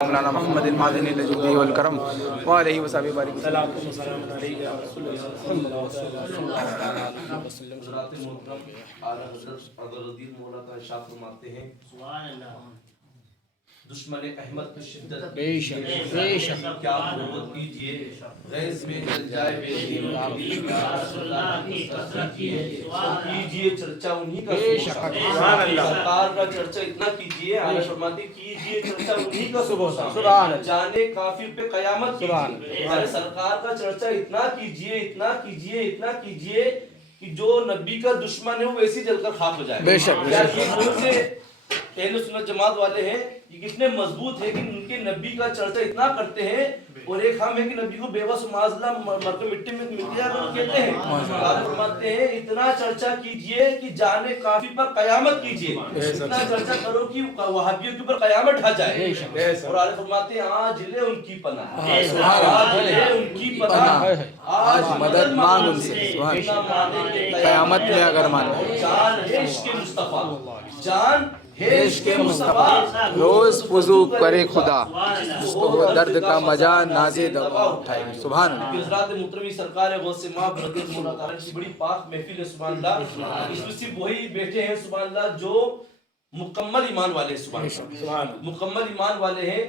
مولانا محمد المعدن الجودي والکرم وعلیہ وصحبہ بارک دشمن احمد کی شدت بے شک بے شک کیا محبت کیجئے غیظ میں جل جائے بے دین یا رسول اللہ کی کثرت کیجئے چرچا انہی کا سبحان اللہ سرکار کا چرچا اتنا کیجئے آلہ فرماتے کیجئے چرچا انہی کا سبحان اللہ جانے کافر پہ قیامت کیجئے سرکار کا چرچا اتنا کیجئے اتنا کیجئے اتنا کیجئے کہ جو نبی کا دشمن ہے وہ ویسی جل کر خاک ہو جائے بے شک یہ کون سے اہل سنت جماعت والے ہیں یہ کتنے مضبوط ہے کہ ان کے نبی کا چرچا اتنا کرتے ہیں اور ایک ہم ہے کہ نبی کو بے بس معاذ اللہ مر کے مٹی میں مل گیا تو کہتے ہیں آپ فرماتے ہیں اتنا چرچا کیجئے کہ جانے کافی پر قیامت کیجئے اتنا چرچا کرو کہ وہابیوں کے اوپر قیامت ڈھا جائے اور آج فرماتے ہیں آج لے ان کی پناہ آج لے ان کی پناہ آج مدد مانگ ان سے قیامت میں اگر مانے جان ہے عشق مصطفیٰ جان ہے عشق مصطفیٰ روز وضو کرے خدا جس کو ہو درد کا مجا نازے دوا اٹھائے سبحان اللہ حضرات محترمی سرکار غوث ماہ برکت مولا تعالی کی بڑی پاک محفل ہے سبحان اللہ اس میں صرف وہی بیٹھے ہیں سبحان اللہ جو مکمل ایمان والے ہیں سبحان اللہ مکمل ایمان والے ہیں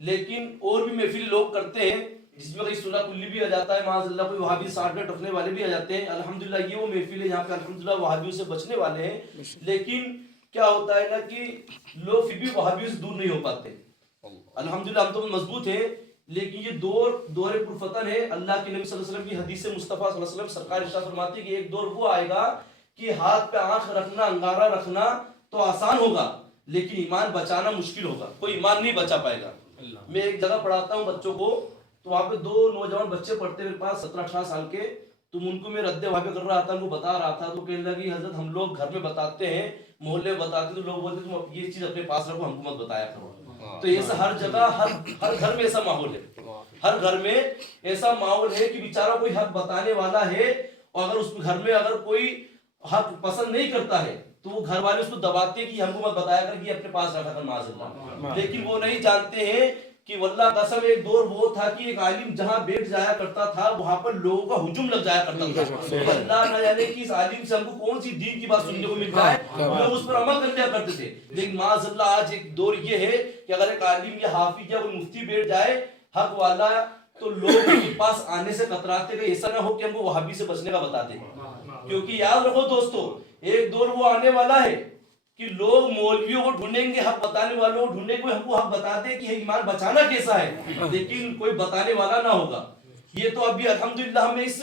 لیکن اور بھی محفل لوگ کرتے ہیں جس میں کئی سنہ کلی بھی آ جاتا ہے معاذ اللہ کوئی وہابی ساٹھ میں ٹکنے والے بھی آ جاتے ہیں الحمدللہ یہ وہ محفل ہے یہاں پہ الحمدللہ وہابیوں سے بچنے والے ہیں لیکن کیا ہوتا ہے نا کہ لوگ پھر بھی وہابیوں سے دور نہیں ہو پاتے الحمدللہ ہم تو مضبوط ہیں لیکن یہ دور پرفتن ہے اللہ کے نبی صلی اللہ علیہ وسلم کی حدیث مصطفیٰ صلی اللہ علیہ وسلم سرکار ارشاد فرماتے ہیں کہ ایک دور وہ آئے گا کہ ہاتھ پہ آنکھ رکھنا انگارہ رکھنا تو آسان ہوگا لیکن ایمان بچانا مشکل ہوگا کوئی ایمان نہیں بچا پائے گا میں ایک جگہ پڑھاتا ہوں بچوں کو تو وہاں پہ دو نوجوان بچے پڑھتے میرے پاس 17-18 سال کے تو ان کو میں رد وہاں پہ کر رہا تھا ان کو بتا رہا تھا تو کہنے لگی حضرت ہم لوگ گھر میں بتاتے ہیں محلے میں بتاتے تو لوگ بولتے تم یہ چیز اپنے پاس رکھو ہم کو مت بتایا کرو تو ایسا ہر جگہ ہر گھر میں ایسا ماحول ہے ہر گھر میں ایسا ماحول ہے کہ بیچارہ کوئی حق بتانے والا ہے اور اگر اس گھر میں اگر کوئی حق پسند نہیں کرتا ہے تو وہ گھر والے اس کو دباتے ہیں کہ ہم کو مت بتایا کر کہ اپنے پاس رکھا کر معاذ اللہ لیکن وہ نہیں جانتے ہیں کہ واللہ قسم ایک دور وہ تھا کہ ایک عالم جہاں بیٹھ جایا کرتا تھا وہاں پر لوگوں کا ہجوم لگ جایا کرتا تھا اللہ نہ جانے کہ اس عالم سے ہم کو کون سی دین کی بات سننے کو مل جائے لوگ اس پر عمل کر لیا کرتے تھے لیکن معاذ اللہ آج ایک دور یہ ہے کہ اگر ایک عالم یا حافظ یا کوئی مفتی بیٹھ جائے حق والا تو لوگ ان کے پاس آنے سے کتراتے کہ ایسا نہ ہو کہ ہم کو وہابی سے بچنے کا بتا دیں کیونکہ یاد رکھو دوستو ایک دور وہ آنے والا ہے کہ لوگ مولویوں کو ڈھونڈیں گے حق بتانے والوں کو ڈھونڈیں کوئی ہم کو حق بتا دے کہ ایمان بچانا کیسا ہے لیکن کوئی بتانے والا نہ ہوگا یہ تو ابھی الحمدللہ ہم اس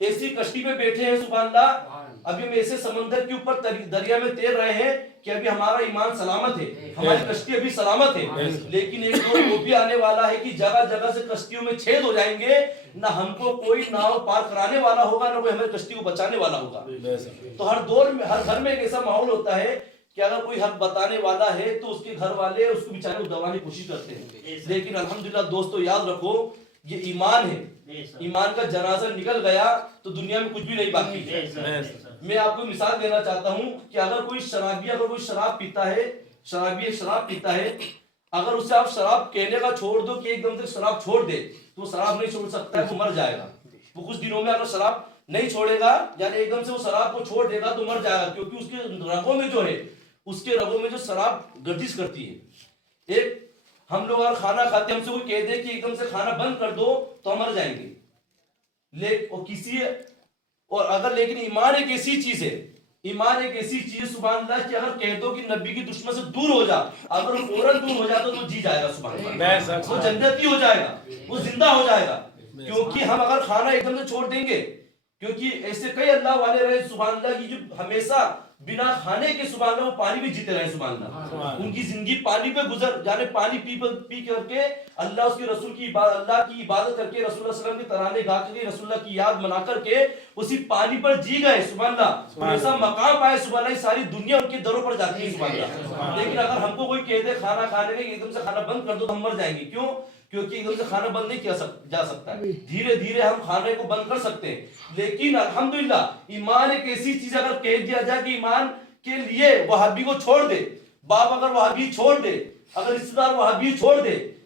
ایسی کشتی پہ بیٹھے ہیں سبحان اللہ ابھی ہم ایسے سمندر کے اوپر دریا میں تیر رہے ہیں کہ ابھی ہمارا ایمان سلامت ہے ہماری کشتی ابھی سلامت ہے لیکن ایک دور وہ بھی آنے والا ہے کہ جگہ جگہ سے کشتیوں میں چھید ہو جائیں گے نہ ہم کو کوئی ناؤ پار کرانے والا ہوگا نہ کوئی ہماری کشتی کو بچانے والا ہوگا تو ہر دور میں ہر گھر میں ایک ایسا ماحول ہوتا ہے کہ اگر کوئی حق بتانے والا ہے تو اس کے گھر والے اس کو بیچارے کو دبانے کی کوشش کرتے ہیں لیکن الحمدللہ دوستو یاد رکھو یہ ایمان ہے ایمان کا جنازہ نکل گیا تو دنیا میں کچھ بھی نہیں باقی میں آپ کو مثال دینا چاہتا ہوں کہ اگر کوئی شرابی اگر کوئی شراب پیتا ہے اگر اسے آپ شراب کہنے کا چھوڑ دو کہ ایک دم سے شراب چھوڑ دے تو وہ شراب نہیں چھوڑ سکتا ہے وہ مر جائے گا وہ کچھ دنوں میں اگر شراب نہیں چھوڑے گا یعنی ایک دم سے وہ شراب کو چھوڑ دے گا تو مر جائے گا کیونکہ اس کے رگوں میں جو ہے اس کے رگوں میں جو شراب گردش کرتی ہے ایک ہم لوگ اگر کھانا کھاتے ہیں ہم سے کوئی کہہ دے کہ ایک دم سے کھانا بند کر دو تو ہم مر جائیں گے اور اگر لیکن ایمان ایک ایسی چیز ہے سبحان اللہ کہ اگر کہہ دو کہ نبی کی دشمن سے دور ہو جا اگر وہ فوراً دور ہو جاتا تو جی جائے گا سبحان اللہ وہ جنتی ہو جائے گا وہ زندہ ہو جائے گا کیونکہ ہم اگر کھانا ایک دم سے چھوڑ دیں گے کیونکہ ایسے کئی اللہ والے رہے سبحان اللہ کی جو ہمیشہ بنا کھانے کے سبحان اللہ وہ پانی بھی جیتے رہے سبحان اللہ ان کی زندگی پانی پہ گزر یعنی پانی پی کر کے اللہ اس کے رسول کی اللہ کی عبادت کر کے رسول اللہ صلی اللہ علیہ وسلم کے ترانے گا کر کے رسول اللہ کی یاد منا کر کے اسی پانی پر جی گئے سبحان اللہ ایسا مقام پائے سبحان اللہ ساری دنیا ان کے دروں پر جاتی ہے سبحان اللہ لیکن اگر ہم کو کوئی کہہ دے کھانا کھانے میں ایک دم سے کھانا بند کر دو تو ہم مر جائیں گے کیوں کیونکہ ایک دم سے کھانا بند نہیں کیا جا سکتا ہے دھیرے دھیرے ہم کھانے کو بند کر سکتے ہیں لیکن الحمدللہ ایمان ایک ایسی چیز اگر کہہ دیا جائے کہ ایمان کے لیے وہابی کو چھوڑ دے باپ اگر وہابی چھوڑ دے اگر رشتہ دار وہابی چھوڑ دے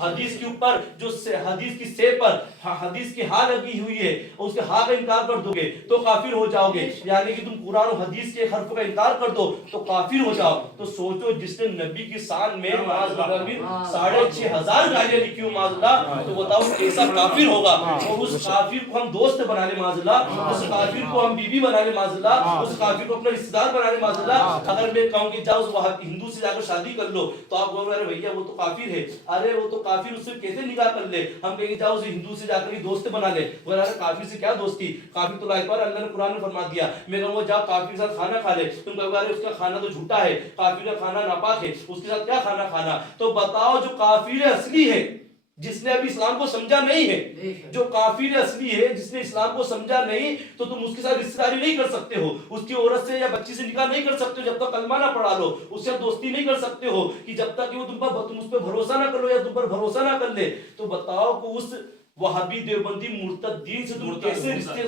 حدیث کے اوپر جو حدیث کی سے پر حدیث کی ہاں لگی ہوئی ہے اس کے ہاں کا انکار کر دو گے تو کافر ہو جاؤ گے. یعنی کہ تم قرآن و حدیث کے حرف کا انکار کر دو تو کافر ہو جاؤ. تو سوچو جس نے نبی کی شان میں 6,500 گالیاں لکھی ہوں معاذ اللہ, تو بتاؤ کیسا کافر ہوگا. اور اس کافر کو ہم دوست بنا لیں معاذ اللہ, اس کافر کو ہم بیوی بنا لیں معاذ اللہ, اس کافر کو اپنا رشتہ دار بنا لیں معاذ اللہ. اگر میں کہوں کہ جاؤ وہاں ہندو سے جا کر شادی کر لو تو آپ کہو ارے بھیا وہ تو کافر ہے, ارے وہ تو کافر, اس سے کیسے نکاح کر لے. ہم کہیں گے جاؤ اسے ہندو سے جا کر دوست بنا لے, ارے کافر سے کیا دوستی, کافر تو لائق پر اللہ نے قرآن میں فرما دیا. میں کہوں گا جاؤ کافر کے ساتھ کھانا کھا لے, تم کہو ارے اس کا کھانا تو جھوٹا ہے, کافر کا کھانا ناپاک ہے, اس کے ساتھ کیا کھانا کھانا. تو بتاؤ جو کافر اصلی ہے جس نے ابھی اسلام کو سمجھا نہیں ہے, جو کافر اصلی ہے جس نے اسلام کو سمجھا نہیں, تو تم اس کے ساتھ رشتہ داری نہیں کر سکتے ہو, اس کی عورت سے یا بچی سے نکاح نہیں کر سکتے ہو جب تک کلمہ نہ پڑھا لو, اس سے دوستی نہیں کر سکتے ہو کہ جب تک کہ وہ تم اس پہ بھروسہ نہ کرو یا تم پر بھروسہ نہ کر لے. تو بتاؤ کہ اس وہابی دیوبندی مرتد دین سے تم کیسے رشتے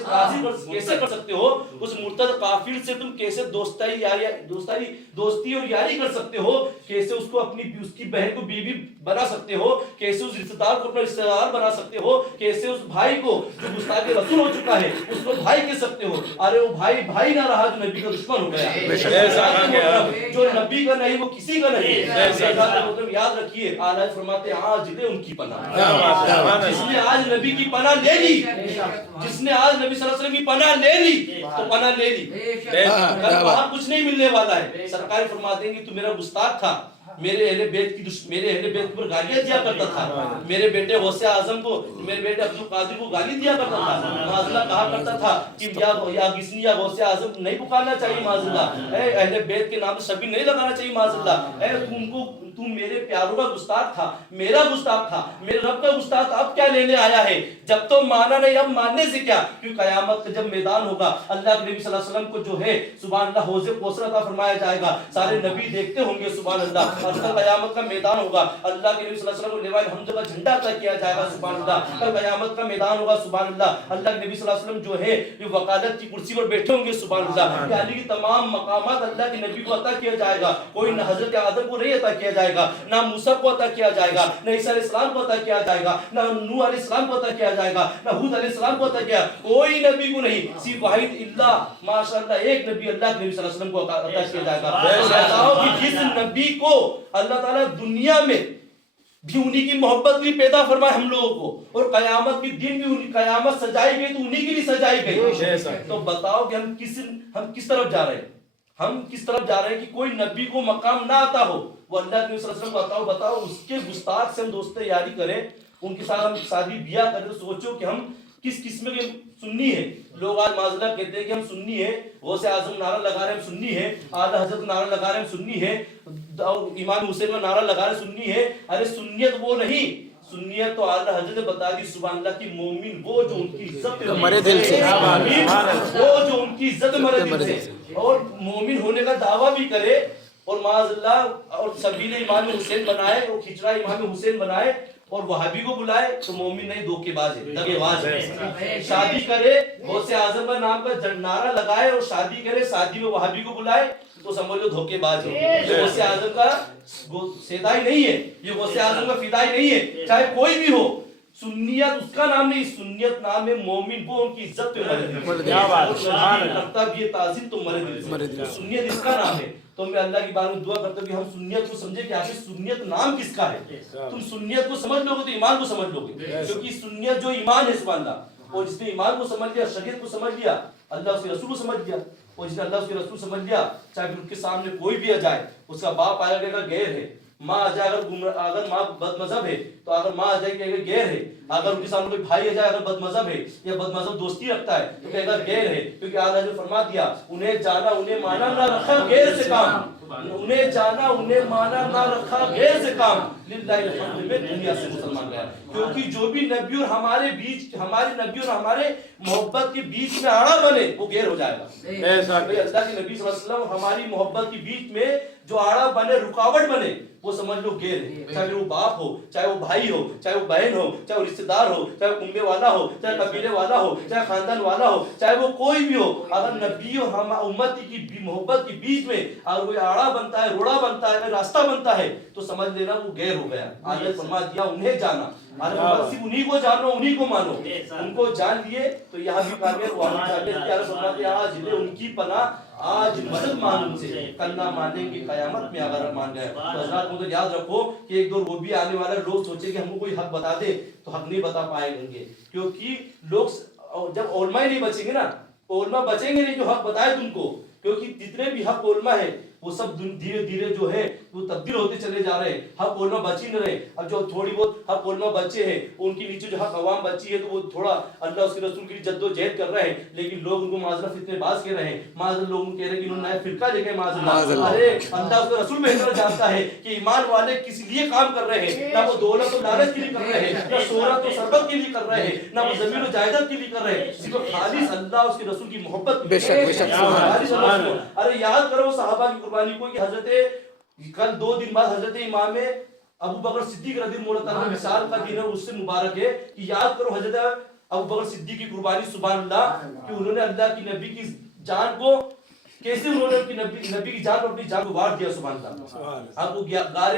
کیسے کر سکتے ہو, اس مرتد کافر سے تم کیسے دوستی اور یاری کر سکتے ہو, کیسے اس کو اپنی اس کی بہن کو بیوی بنا سکتے ہو, کیسے اس رشتہ دار کو اپنا رشتہ دار بنا سکتے ہو, کیسے اس بھائی کو جو گستاخ رسول ہو چکا ہے اس کو بھائی کہہ سکتے ہو. ارے وہ بھائی نہ رہا جو نبی کا دشمن ہو گیا, جو نبی کا نہیں وہ کسی کا نہیں. یاد رکھیے اعلیٰ فرماتے ہیں آج لے ان کی پناہ, جس نے آج نبی کی پناہ لے لی, جس نے آج نبی صلی اللہ علیہ وسلم کی پناہ لے لی تو پناہ لے لی, کل وہاں کچھ نہیں ملنے والا ہے. سرکار فرماتے ہیں کہ تو میرا گستاخ تھا, میرے اہل بیت پر گالیاں دیا کرتا تھا, میرے بیٹے غوث اعظم کو, میرے بیٹے عبد القادر کو گالی دیا کرتا تھا, معاذ کہا کرتا تھا کہ یا غسنی یا غوث اعظم نہیں پکارنا چاہیے معاذ اللہ, اہل بیت کے نام سے شبیہ نہیں لگانا چاہیے معاذ اللہ. تم میرے پیاروں کا گستاخ تھا, میرا گستاخ تھا, میرے رب کا گستاخ, اب کیا لینے آیا ہے, جب تو مانا نہیں اب ماننے سے کیا. کیونکہ قیامت کا جب میدان ہوگا اللہ کے نبی صلی اللہ علیہ وسلم کو جو ہے سبحان اللہ حوض کوثر عطا فرمایا جائے گا, سارے نبی دیکھتے ہوں گے سبحان اللہ. اور کل قیامت کا میدان ہوگا, اللہ کے نبی صلی اللہ علیہ وسلم کو لیوائے الحمد کا جھنڈا عطا کیا جائے گا سبحان اللہ. کل قیامت کا میدان ہوگا سبحان اللہ, اللہ کے نبی صلی اللہ علیہ وسلم جو ہے جو وکالت کی کرسی پر بیٹھے ہوں گے سبحان اللہ. یعنی کہ تمام مقامات اللہ کے نبی کو عطا کیا جائے گا, کوئی نہ حضرت آدم کو نہیں عطا کیا جائے گا, نہ موسیٰ کو عطا کیا جائے گا, نہ عیسیٰ علیہ السلام کو عطا کیا جائے گا, نہ نوح علیہ السلام کو عطا کیا جائے گا, نہ ہود علیہ السلام کو عطا کیا, کوئی نبی کو نہیں, صرف واحد اللہ ماشاءاللہ ایک نبی اللہ کے نبی صلی اللہ علیہ وسلم کو عطا کیا جائے گا. بتاؤ کہ جس نبی کو اللہ تعالیٰ دنیا میں بھی انہی کی محبت بھی پیدا فرمائے ہم لوگوں کو, اور قیامت کے دن بھی قیامت سجائی گئی تو انہی کے لیے سجائی گئی. تو بتاؤ کہ ہم کس طرف جا رہے ہیں, ہم کس طرف جا رہے ہیں کہ کوئی نبی کو مقام نہ آتا ہو وہ اللہ کے صلی اللہ علیہ وسلم کو عطا ہو. بتاؤ اس کے گستاخ سے ہم دوست یاری کریں, ان کے ساتھ ہم شادی بیاہ کریں, تو سوچو کہ ہم کس قسم کے سنی ہیں. لوگ آج معذرت کہتے ہیں کہ ہم سنی ہیں, غوث اعظم نعرہ لگا رہے ہیں ہم سنی ہیں, اعلیٰ حضرت نعرہ لگا رہے ہیں ہم سنی ہیں, امام حسین کا نعرہ لگا رہے ہیں سنی ہیں. ارے سنیت وہ نہیں, سنیت تو اعلیٰ حضرت نے بتا دی سبحان اللہ کی مومن وہ جو ان کی عزت مرے دل سے, وہ جو ان کی عزت مرے دل سے, اور مومن ہونے کا دعویٰ بھی کرے, اور معاذ اللہ اور سبیل امام حسین بنائے, اور کھچڑا امام حسین بنائے, اور وہابی کو بلائے تو مومن نہیں دھوکے باز ہے, دغے باز ہے. شادی کرے غوث اعظم کا نام کا نعرہ لگائے اور شادی کرے, شادی میں وہابی کو بلائے تو سمجھ لو دھوکے باز ہے. یہ غوث اعظم کا سیدائی نہیں ہے, یہ غوث اعظم کا فدائی نہیں ہے, چاہے کوئی بھی ہو. سنیت اس کا نام نہیں, سنیت نام ہے مومن وہ ان کی عزت پہ کرتا بھی ہے تعظیم تو مرے دل, سنیت اس کا نام ہے. تو میں اللہ کی بارے میں دعا کرتا ہوں کہ ہم سنیت کو سمجھے کہ آخر سنیت نام کس کا ہے. تم سنیت کو سمجھ لو گے تو ایمان کو سمجھ لو گے, کیونکہ سنیت جو ایمان ہے سبحان اللہ, اور جس نے ایمان کو سمجھ لیا, شریعت کو سمجھ لیا, اللہ اس کے رسول کو سمجھ لیا, اور جس نے اللہ اس کے رسول سمجھ لیا, چاہے ان کے سامنے کوئی بھی آ جائے, اس کا باپ آیا کہے گا غیر ہے, ماں آ جائے اگر ماں بد مذہب ہے تو اگر ماں آ جائے کہے گا غیر ہے, اگر ان کے سامنے کوئی بھائی آ جائے اگر بد مذہب ہے یا بد مذہب دوستی رکھتا ہے تو کہے گا غیر ہے, کیونکہ اعلیٰ نے فرما دیا انہیں جانا انہیں مانا نہ رکھا غیر سے کام, انہیں جانا انہیں مانا نہ رکھا غیر سے کام, للہ الحمد میں دنیا سے مسلمان گیا. کیونکہ جو بھی نبی اور ہمارے بیچ, ہمارے نبی اور ہمارے محبت کے بیچ میں آڑا بنے وہ غیر ہو جائے گا. اللہ کے نبی صلی اللہ علیہ وسلم ہماری محبت کے بیچ میں جو آڑا بنے, رکاوٹ بنے, وہ سمجھ لو غیر ہے. چاہے وہ باپ ہو, چاہے وہ بھائی ہو, چاہے وہ بہن ہو, چاہے وہ رشتہ دار ہو, چاہے وہ کنبے والا ہو, چاہے قبیلے والا ہو, چاہے خاندان والا ہو, چاہے وہ کوئی بھی ہو, اگر نبی اور امت کی محبت کے بیچ میں اگر کوئی آڑا راہ بنتا ہے, روڑا بنتا ہے, راستہ بنتا ہے, تو سمجھ لینا وہ غیر ہو گیا. آج نے فرما دیا انہیں جانا, آج صرف انہیں کو جانو, انہیں کو مانو. ان کو جان لیے تو یہاں بھی کامیاب, وہاں بھی کامیاب. آج لے ان کی پناہ, آج مدد مان ان سے, کل نہ مانیں گے قیامت میں اگر مان گئے. تو حضرات کو تو یاد رکھو کہ ایک دور وہ بھی آنے والا, لوگ سوچیں کہ ہم کو کوئی حق بتا دے تو حق نہیں بتا پائیں گے, کیونکہ لوگ جب علماء ہی نہیں بچیں گے نا, علماء بچیں گے نہیں جو حق بتائے تم کو, کیونکہ جتنے بھی حق علماء ہیں وہ سب دھیرے دھیرے جو ہے وہ تبدیل ہوتے چلے جا رہے ہیں. حق علماء بچ ہی نہ رہے. اب جو تھوڑی بہت حق علماء بچے ہیں ان کے نیچے جو حق عوام بچی ہے, تو وہ تھوڑا اللہ اس کے رسول کی جد و جہد کر رہے ہیں, لیکن لوگ ان کو معذرت فتنے باز کہہ رہے ہیں. معذرت لوگ کہہ رہے ہیں کہ انہوں نے نیا فرقہ لے کے معذرت. ارے اللہ اس کے رسول بہتر جانتا ہے کہ ایمان والے کس لیے کام کر رہے ہیں. نہ وہ دولت و لالچ کے لیے کر رہے ہیں, نہ شہرت و ثروت کے لیے کر رہے ہیں, نہ وہ زمین و جائیداد کے لیے کر رہے ہیں, صرف خالص اللہ اس کے رسول کی محبت. بے شک. ارے یاد کرو صحابہ کی قربانی کو, کہ حضرت کل 2 دن بعد حضرت امام ابو بکر صدیق رضی اللہ عنہ مثال کا دن ہے, اس سے مبارک ہے کہ یاد کرو حضرت ابو بکر صدیق کی قربانی. سبحان اللہ, کہ انہوں نے اللہ کی نبی کی جان کو کیسے, انہوں نے نبی کی جان کو اپنی جان کو وار دیا. سبحان اللہ. آپ کو غار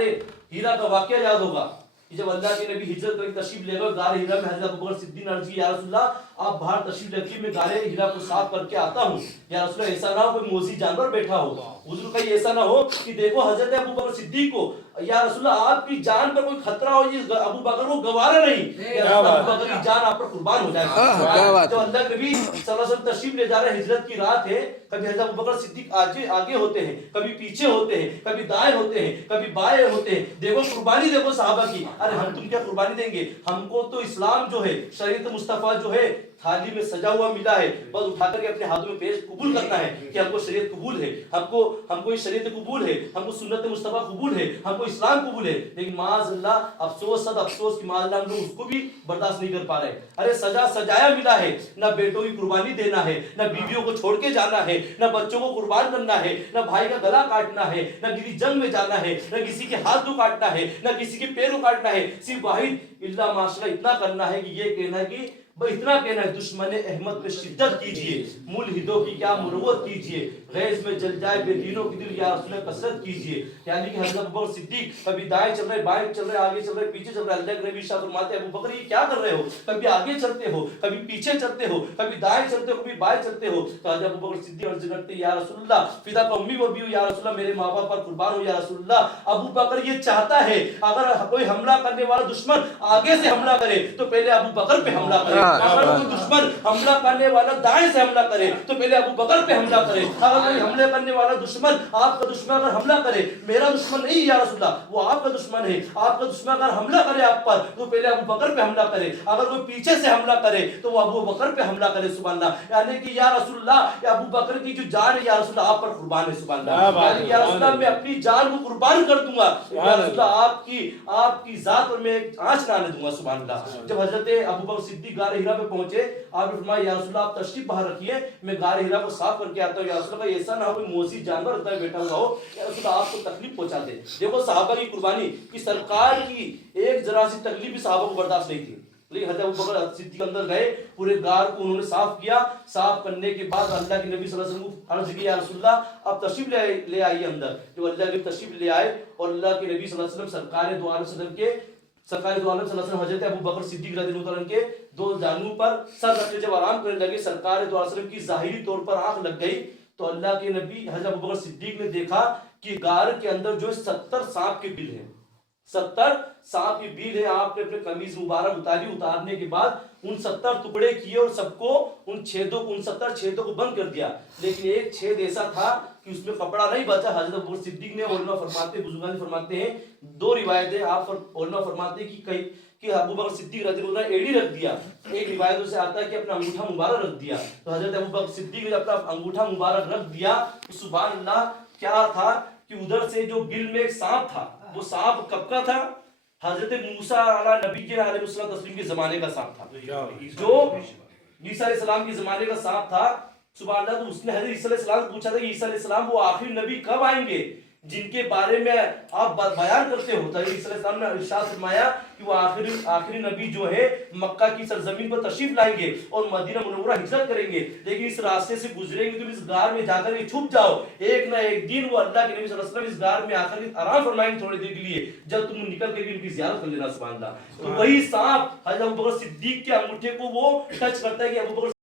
ہیرا کا واقعہ یاد ہوگا کہ جب اللہ کے نبی ہجرت کر کے تشریف لے گئے غار ہیرا میں, حضرت ابو بکر صدیق نے عرض کی یا رسول اللہ آپ باہر تشریف رکھیے, میں غار ہیرا کو صاف کر کے آتا ہوں. یا رسول اللہ ایسا نہ ہو کوئی موذی جانور بیٹھا ہو. حضور کہیں ایسا نہ ہو کہ دیکھو حضرت ابو بکر صدیق کو, یا رسول اللہ آپ کی جان پر کوئی خطرہ ہو, یہ ابو بکر کو گوارا نہیں, یا رسول اللہ ابو بکر کی جان آپ پر قربان ہو جائے. تو اللہ کے نبی صلی اللہ علیہ وسلم تشریف لے جا رہے ہیں, ہجرت کی رات ہے, کبھی حضرت ابو بکر صدیق آگے ہوتے ہیں, کبھی پیچھے ہوتے ہیں, کبھی دائیں ہوتے ہیں, کبھی بائیں ہوتے ہیں. دیکھو قربانی دیکھو صحابہ کی. ارے ہم تم کیا قربانی دیں گے, ہم کو تو اسلام جو ہے, شریعت مصطفیٰ جو ہے تھالی میں سجا ہوا ملا ہے, بس اٹھا کر کے اپنے ہاتھوں میں پیش قبول کرنا ہے کہ ہم کو شریعت قبول ہے, ہم کو شریعت قبول ہے, ہم کو سنت مصطفیٰ قبول ہے, ہم کو اسلام قبول ہے. لیکن معاذ اللہ افسوس, صد افسوس کہ معاذ اللہ ہم لوگ اس کو بھی برداشت نہیں کر پا رہے. ارے سجایا ملا ہے, نہ بیٹوں کی قربانی دینا ہے, نہ بیویوں کو چھوڑ کے جانا ہے, نہ بچوں کو قربان کرنا ہے, نہ بھائی کا گلا کاٹنا ہے, نہ کسی جنگ میں جانا ہے, نہ کسی کے ہاتھ کو کاٹنا ہے, نہ کسی کے پیر کو کاٹنا ہے. صرف واحد اللہ ماشاءاللہ اتنا کرنا ہے کہ یہ کہنا ہے کہ اتنا کہنا ہے دشمن احمد پہ شدت کیجئے, ملحدوں کی کیا مروت کیجئے, غیظ میں جل جائے بے دینوں کی دل یا رسول کثرت کیجئے. یعنی کہ حضرت ابو بکر صدیق کبھی دائیں چل رہے, بائیں چل رہے, آگے چل رہے, پیچھے چل رہے. اللہ کے نبی ارشاد فرماتے ہیں ابو بکر یہ کیا کر رہے ہو, کبھی آگے چلتے ہو, کبھی پیچھے چلتے ہو, کبھی دائیں چلتے ہو, کبھی بائیں چلتے ہو. تو حضرت ابو بکر صدیق عرض کرتے یا رسول اللہ فدا کا امی و ابی ہو, یا رسول اللہ میرے ماں باپ پر قربان ہو. یا رسول اللہ ابو بکر یہ چاہتا ہے اگر کوئی حملہ کرنے والا دشمن آگے سے حملہ کرے تو پہلے ابو بکر پہ حملہ کرے, اگر کوئی دشمن حملہ کرنے والا دائیں سے حملہ کرے تو پہلے ابو بکر پہ حملہ کرے. اگر کوئی حملے کرنے والا دشمن, آپ کا دشمن اگر حملہ کرے, میرا دشمن نہیں یا رسول اللہ وہ آپ کا دشمن ہے, آپ کا دشمن اگر حملہ کرے آپ پر تو پہلے ابو بکر پہ حملہ کرے, اگر کوئی پیچھے سے حملہ کرے تو وہ ابو بکر پہ حملہ کرے. سبحان اللہ. یعنی کہ یا رسول اللہ یا ابو بکر کی جو جان ہے یا رسول اللہ آپ پر قربان ہے. سبحان اللہ. یعنی یا رسول اللہ میں اپنی جان کو قربان کر دوں گا, یا رسول اللہ آپ کی ذات پر میں ایک آنچ نہ آنے دوں گا. سبحان اللہ. جب حضرت ابو بکر صدیق غار ہیرا پہ پہنچے, آپ نے فرمایا یا رسول اللہ آپ تشریف باہر رکھیے, میں غار ہیرا کو صاف کر کے آتا ہوں. یا رسول اللہ ایسا نہ ہو کوئی موذی جانور ہوتا ہے بیٹھا ہوا ہو, یا رسول اللہ آپ کو تکلیف پہنچا دے. دیکھو صحابہ کی قربانی کہ سرکار کی ایک ذرا سی تکلیف بھی صحابہ کو برداشت نہیں تھی, لیکن حضرت ابو بکر صدیق اندر گئے, پورے غار کو انہوں نے صاف کیا. صاف کرنے کے بعد اللہ کے نبی صلی اللہ علیہ وسلم کو عرض کیا یا رسول اللہ آپ تشریف لے آئیے اندر. جب اللہ کے تشریف لے آئے اور اللہ کے نبی صلی اللہ علیہ وسلم سرکار دو عالم صلی اللہ علیہ وسلم حضرت ابو بکر صدیق رضی اللہ عنہ کے دو جانوں پر سر رکھ کے جب آرام کرنے لگے, سرکار دو علیہ وسلم کی ظاہری طور پر آنکھ لگ گئی, تو اللہ کے نبی حضرت ابو بکر صدیق نے دیکھا کہ غار کے اندر جو 70 سانپ کے بل ہیں, 70 سانپ کی بیل ہے. آپ نے اپنے قمیض مبارک اتاری, اتارنے کے بعد ان 70 ٹکڑے کیے اور سب کو ان 70 چھیدوں کو بند کر دیا. لیکن ایک چھید ایسا تھا کہ اس میں کپڑا نہیں بچا. حضرت ابو بکر صدیق نے, علماء فرماتے بزرگان فرماتے ہیں, 2 روایتیں آپ علماء فرماتے ہیں کہ ابو بکر صدیق رضی اللہ عنہ نے ایڑی رکھ دیا, ایک روایتوں سے آتا ہے کہ اپنا انگوٹھا مبارک رکھ دیا. تو حضرت ابو بکر صدیق نے اپنا انگوٹھا مبارک رکھ دیا. سبحان اللہ. کیا تھا کہ ادھر سے جو بل میں ایک سانپ تھا, وہ سانپ کب کا تھا, حضرت موسیٰ علیہ نبی کے علیہ السلام تسلیم کے زمانے کا سانپ تھا, جو عیسیٰ علیہ السلام کے زمانے کا سانپ تھا. سبحان اللہ. تو اس نے حضرت عیسیٰ علیہ السلام سے پوچھا تھا کہ عیسیٰ علیہ السلام وہ آخری نبی کب آئیں گے جن کے بارے میں آپ بیان کرتے ہو. نبی صلی اللہ علیہ وسلم نے ارشاد فرمایا کہ وہ آخری نبی جو ہے مکہ کی سرزمین پر تشریف لائیں گے اور مدینہ منورہ ہجرت کریں گے, لیکن اس راستے سے گزریں گے تم اس غار میں جا کر چھپ جاؤ, ایک نہ ایک دن وہ اللہ کے نبی صلی اللہ علیہ وسلم اس غار میں آ کر آرام فرمائیں گے تھوڑی دیر کے لیے, جب تم نکل کے ان کی زیارت کر لینا. سبحان اللہ. تو وہی سانپ حضرت ابوبکر صدیق کے انگوٹھے کو وہ ٹچ کرتا ہے کہ ابوبکر